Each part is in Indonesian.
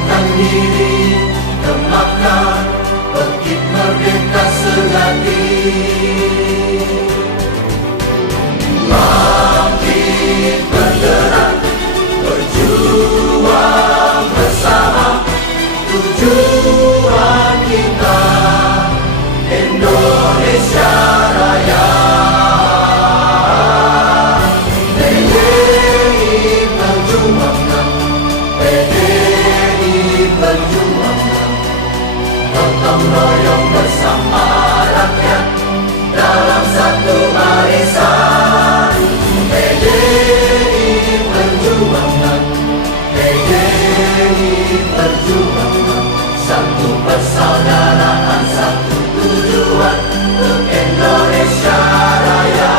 satukan diri, gemakan bangkit merdeka sejati. Bangkit bergerak, berjuang bersama, tujuan kita Indonesia Raya. PDI perjuangan, PDI perjuangan, gotong royong bersama rakyat dalam satu barisan. PDI perjuangan, PDI perjuangan, satu persaudaraan, satu tujuan untuk Indonesia Raya.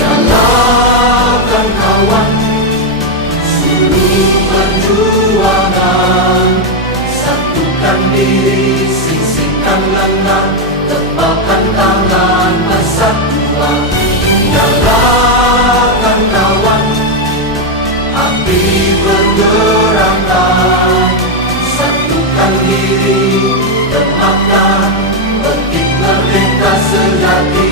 Nyalakan kawan, seluruh perjuangan, satukan diri, sisihkan lengan, tepalkan tangan persatuan. Nyalakan kawan, api bergerakan, satukan diri, gemakan bangkit merdeka sejati.